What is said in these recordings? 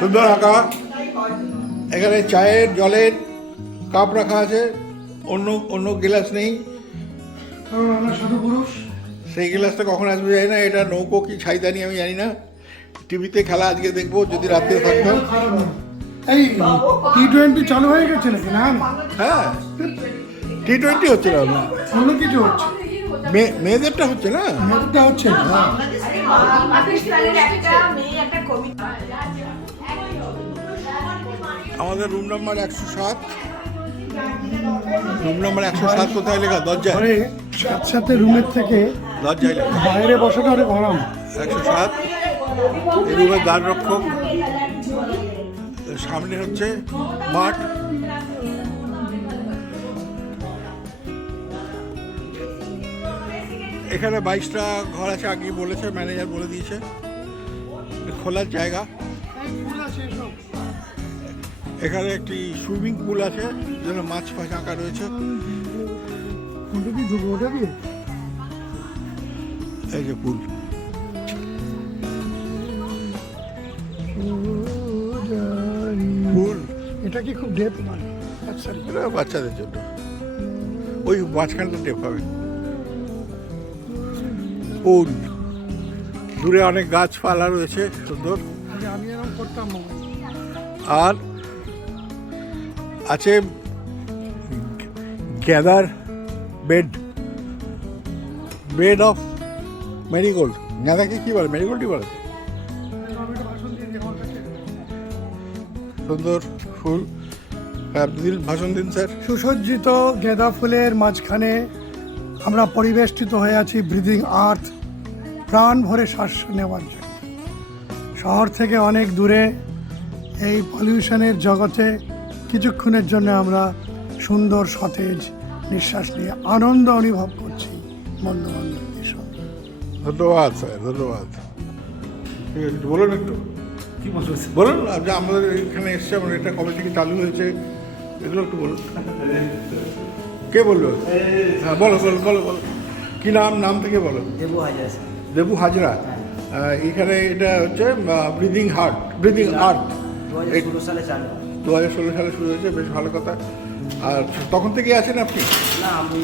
সুন্দর আঁকা। এখানে চায়ের জলের কাপ রাখা আছে। অন্য অন্য গ্লাস নেই। কারণ আমরা সাধু পুরুষ। সেই গ্লাসটা কখন আসবে জানি না। এটা নৌকো কি ছাইদানি আমি জানি না। টিভিতে খেলা আজকে দেখব যদি রাত্রে থাকতাম। এই টি টোয়েন্টি চালু হয়ে গেছে নাকি না? না। হ্যাঁ। টি টোয়েন্টি হচ্ছে না। অন্য কিছু হচ্ছে। মেয়ে- মেয়েদেরটা হচ্ছে না? মেয়েদেরটা হচ্ছে না। আমাদের রুম নাম্বার একশো সাত। রুম নাম্বার একশো সাত কোথায় লেখা? দরজায়। ঘরে সাথে রুমের থেকে দরজায় লেখা। বাইরে বসাটা অনেক আরাম একশো সাত। এই রুমের দ্বার রক্ষক। সামনে হচ্ছে মাঠ। এখানে বাইশটা ঘর আছে আগে বলেছে ম্যানেজার বলে দিয়েছে। খোলার জায়গা। এখানে একটি সুইমিং পুল আছে যেখানে মাছ ফাছ আঁকা রয়েছে। এই যে পুল। পুল। এটা কি খুব ডেপ মানে? আচ্ছা বাচ্চাদের জন্য। ওই মাঝখানটা টেপ হবে। পুল। দূরে অনেক গাছপালা রয়েছে সুন্দর। আগে আমি এরকম করতাম আর আছে gather bed bed of marigold গাঁদাকে কি বলে? মেরিগোল্ডই বলে। সুন্দর ফুল ভাষণ দিন, স্যার। সুসজ্জিত গেঁদা ফুলের মাঝখানে আমরা পরিবেষ্টিত হয়ে আছি ব্রিদিং আর্থ প্রাণ ভরে শ্বাস নেওয়ার জন্য। শহর থেকে অনেক দূরে এই পলিউশনের জগতে কিছুক্ষণের জন্য আমরা সুন্দর সতেজ নিঃশ্বাস নিয়ে আনন্দ অনুভব করছি বন্ধু বান্ধবদের সঙ্গে। ধন্যবাদ স্যার ধন্যবাদ। ঠিক বলুন একটু। কি বলছো বলুন যে আমাদের এখানে এসছে আমার এটা কবে থেকে চালু হয়েছে এগুলো একটু বলুন। কে বলল হ্যাঁ বলো বলো বলো বলো। কী নাম নাম থেকে বলো? দেবু হাজার দেবু হাজরা। এখানে এটা হচ্ছে ব্রিদিং হার্ট ব্রিদিং আর্ট দু হাজার ষোলো সালে চালু হয়। দু হাজার ষোলো সালে শুরু হয়েছে বেশ ভালো কথা। আর তখন থেকেই আছেন আপনি? না আমি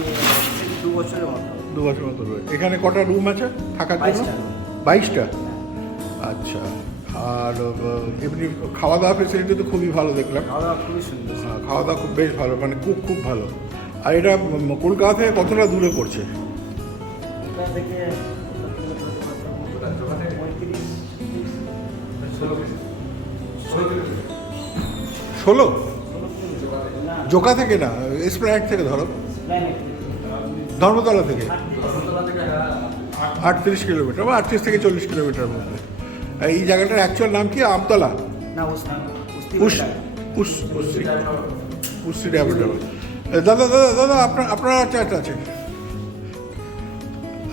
দু বছরের মতো। দু বছর মতো রয়েছে এখানে কটা রুম আছে থাকার জন্য? বাইশটা। আচ্ছা আর এমনি খাওয়া দাওয়া ফেসিলিটি তো খুবই ভালো দেখলাম। খাওয়া দাওয়া খুবই সুন্দর। খাওয়া দাওয়া খুব বেশ ভালো মানে কুক খুব ভালো। আর এটা কলকাতা থেকে কতটা দূরে পড়ছে? থেকে পঁয়ত্রিশ ষোলো জোকা থেকে না এসপ্লানেট থেকে ধরো ধর্মতলা থেকে আটত্রিশ কিলোমিটার বা আটত্রিশ থেকে চল্লিশ কিলোমিটার মধ্যে এই জায়গাটার অ্যাকচুয়াল নাম কি আমতলা উস্তি উস উস উসি উসি ড্যামেটার দাদা দাদা দাদা আপনার আপনার চার্ট আছে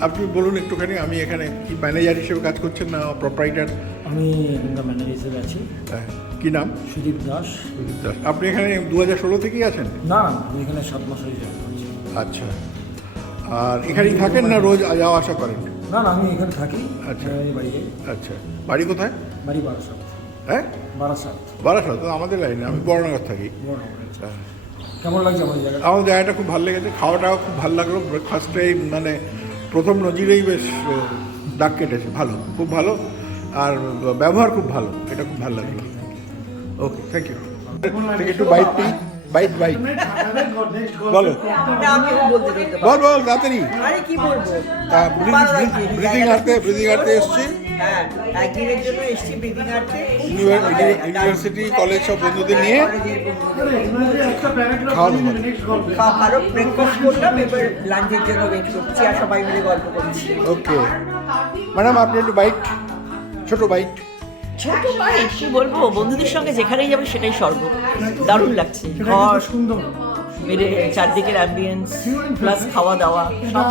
আপনি বলুন একটুখানি আমি এখানে কি ম্যানেজার হিসেবে কাজ করছেন না প্রপারাইটার আমি এখানকার ম্যানেজার হিসেবে আছি। কি নাম? সুদীপ দাস। সুদীপ দাস। আপনি এখানে দু হাজার ষোলো থেকেই আছেন? না আমি এখানে সাত মাস হয়ে করছি। আচ্ছা। আর এখানেই থাকেন না রোজ যাওয়া আসা করেন? না না আমি এখানে থাকি আচ্ছা। বাড়ি আচ্ছা। বাড়ি কোথায়? বাড়ি বারাসাত। হ্যাঁ? বারাসাত। বারাসাত আমাদের লাইনে আমি বড়নগর থাকি। হ্যাঁ। কেমন লাগছে আমার জায়গা আমার জায়গাটা খুব ভালো লেগেছে খাওয়াটাও খুব ভালো লাগল ব্রেকফাস্টেই মানে প্রথম নজিরেই বেশ দাগ কেটেছে। ভালো খুব ভালো। আর ব্যবহার খুব ভালো। এটা খুব ভালো লাগল। ওকে থ্যাংক ইউ একটু বাইট বাইট বাইট বলো। বল বল তাড়াতাড়ি। আরে কি বলব? ব্রিদিং হাঁটতে ব্রিদিং হাঁটতে এসছি। হ্যাঁ একদিনের জন্য এসছি ব্রিদিং আর্টে ইউনিভার্সিটি কলেজ সব বন্ধুদের নিয়ে খাওয়া ব্রেকফাস্ট করলাম এবার লাঞ্চের জন্য ওয়েট করছি আর সবাই মিলে গল্প করছি। ওকে ম্যাডাম আপনি একটু বাইট ছোট বাইট ছোট ভাই কি বলব? বন্ধুদের সঙ্গে যেখানেই যাবে সেটাই স্বর্গ। দারুণ লাগছে। ঘর সুন্দর। মেরে চারদিকের অ্যাম্বিয়েন্স প্লাস খাওয়া দাওয়া সব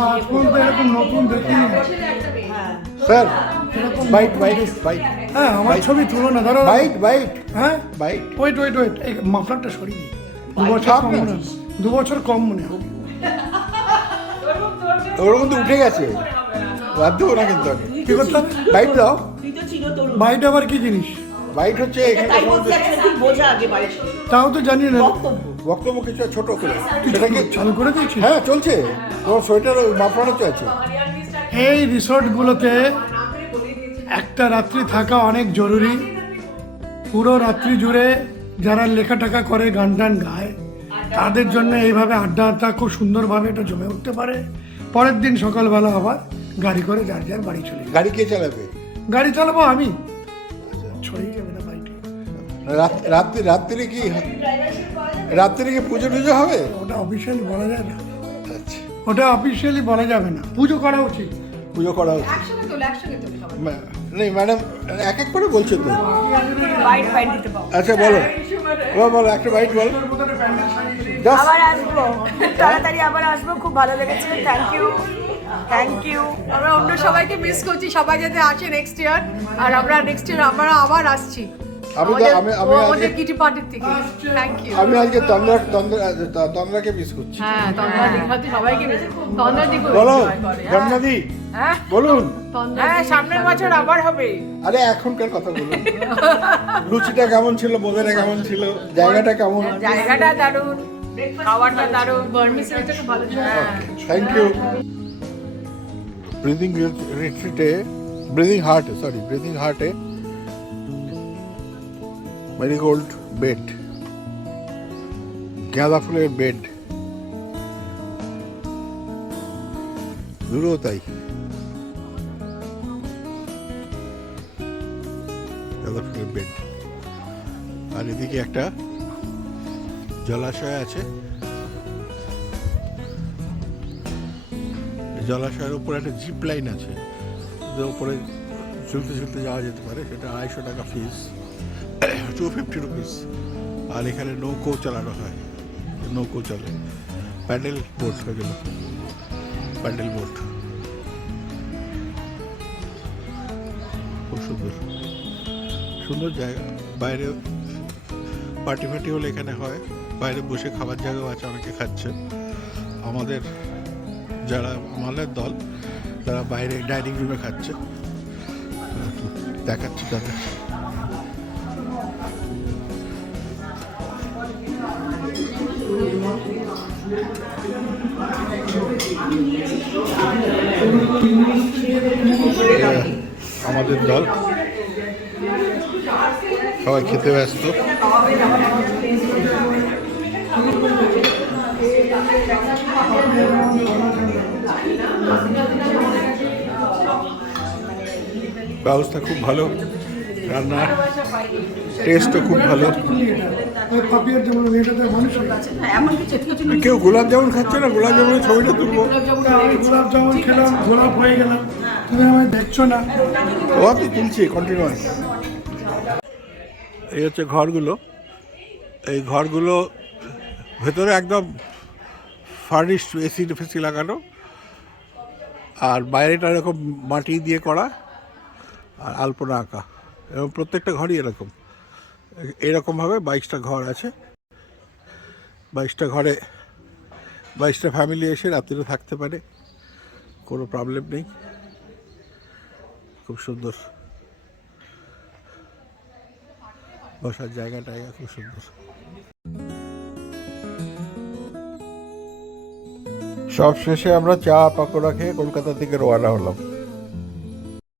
স্যার বাইট বাইট বাইট হ্যাঁ আমার ছবি তুলো না ধরো বাইট বাইট হ্যাঁ? বাইট ওয়েট ওয়েট ওয়েট এই মাফলারটা সরিয়ে দিই। দু বছর কম মনে দু বছর কম মনে হয় ওরকম তো উঠে গেছে। দেবো না কিন্তু আমি। কি করতে হবে? বাইট দাও। বাইট আবার কি জিনিস? বাইট হচ্ছে তাও তো জানি না বক্তব্য। কিছু ছোট করে। সেটাকে চালু করে দিয়েছি হ্যাঁ চলছে। তোমার সোয়েটার মাফলানো তো আছে। এই রিসোর্টগুলোতে একটা রাত্রি থাকা অনেক জরুরি। পুরো রাত্রি জুড়ে যারা লেখা টাকা করে গান টান গায় তাদের জন্য এইভাবে আড্ডা আড্ডা খুব সুন্দরভাবে এটা জমে উঠতে পারে। পরের দিন সকালবেলা আবার গাড়ি করে যার যার বাড়ি চলে যায়। গাড়ি কে চালাবে? গাড়ি চালাবো আমি। ছড়িয়ে যাবে না বাড়িটি। রাত্রি রাত্রি কি রাত্রি কি পুজো টুজো হবে? ওটা অফিসিয়ালি বলা যায় না। আচ্ছা। ওটা অফিসিয়ালি বলা যাবে না। পুজো করা উচিত। পুজো করা উচিত নেই ম্যাডাম এক এক করে বলছে তো। আচ্ছা বলো। বলো বলো একটা বাইট বল। আবার আসব। তাড়াতাড়ি আবার আসব খুব ভালো লেগেছে। থ্যাংক ইউ থ্যাংক ইউ আমরা অন্য সবাইকে মিস করছি সবাই যাতে আসে নেক্সট ইয়ার আর আমরা নেক্সট ইয়ার আমরা আবার আসছি। আমি আমি আমি আমাদের আজকে কিটি পার্টির থেকে। থ্যাংক ইউ আমি আজকে তন্দ্রা তন্দ্রা তন্দ্রাকে মিস করছি। হ্যাঁ তন্দ্রা দীঘাতে সবাইকে মিস তন্দ্রা দিকে বলো হ্যাঁ। হ্যাঁ বলুন। হ্যাঁ সামনের বছর আবার হবে। আরে এখনকার কথা বলুন। লুচিটা কেমন ছিল বোধেরা কেমন ছিল জায়গাটা কেমন? জায়গাটা দারুণ খাওয়াটা দারুণ। ভালো ছিল। থ্যাংক ইউ ব্রিদিং রিট্রিটে ব্রিদিং হার্টে সরি ব্রিদিং হার্টে মেরিগোল্ড বেড, গাঁদা ফুলের বেড। দূরও তাই। গাঁদা ফুলের বেড। আর এদিকে একটা জলাশয় আছে। জলাশয়ের উপরে একটা জিপ লাইন আছে। যে উপরে ঝুলতে ঝুলতে যাওয়া যেতে পারে। সেটা আড়াইশো টাকা ফিস টু ফিফটি রুপিস আর এখানে নৌকো চালানো হয়। নৌকো চলে। প্যান্ডেল বোট হয়ে প্যান্ডেল বোট খুব সুন্দর। সুন্দর জায়গা। বাইরে পার্টি ফার্টি হলে এখানে হয়। বাইরে বসে খাবার জায়গাও আছে, অনেকে খাচ্ছে। আমাদের যারা, আমাদের দল, তারা বাইরে ডাইনিং রুমে খাচ্ছে। দেখাচ্ছি তাদের। আমাদের দল। সবাই খেতে ব্যস্ত। ব্যবস্থা খুব ভালো। রান্নার টেস্টও খুব ভালো। কেউ গোলাপ জামুন খাচ্ছে না? গোলাপ জামুনের ছবিটা তুলবো। গোলাপ জামুন খেলাম গোলাপ হয়ে। গেলাম তুমি আমায় দেখছ না ও তুলছি কন্টিনিউয়াস এই হচ্ছে ঘরগুলো। এই ঘরগুলো ভেতরে একদম ফার্নিশ এসি ফেসি লাগানো। আর বাইরেটা এরকম মাটি দিয়ে করা। আর আলপনা আঁকা। এবং প্রত্যেকটা ঘরই এরকম। এরকমভাবে বাইশটা ঘর আছে। বাইশটা ঘরে, বাইশটা ফ্যামিলি এসে রাত্রিরে থাকতে পারে। কোনো প্রবলেম নেই। খুব সুন্দর। বসার জায়গা, টায়গা খুব সুন্দর। সব শেষে আমরা চা পাকোড়া খেয়ে কলকাতা থেকে রওনা হলাম।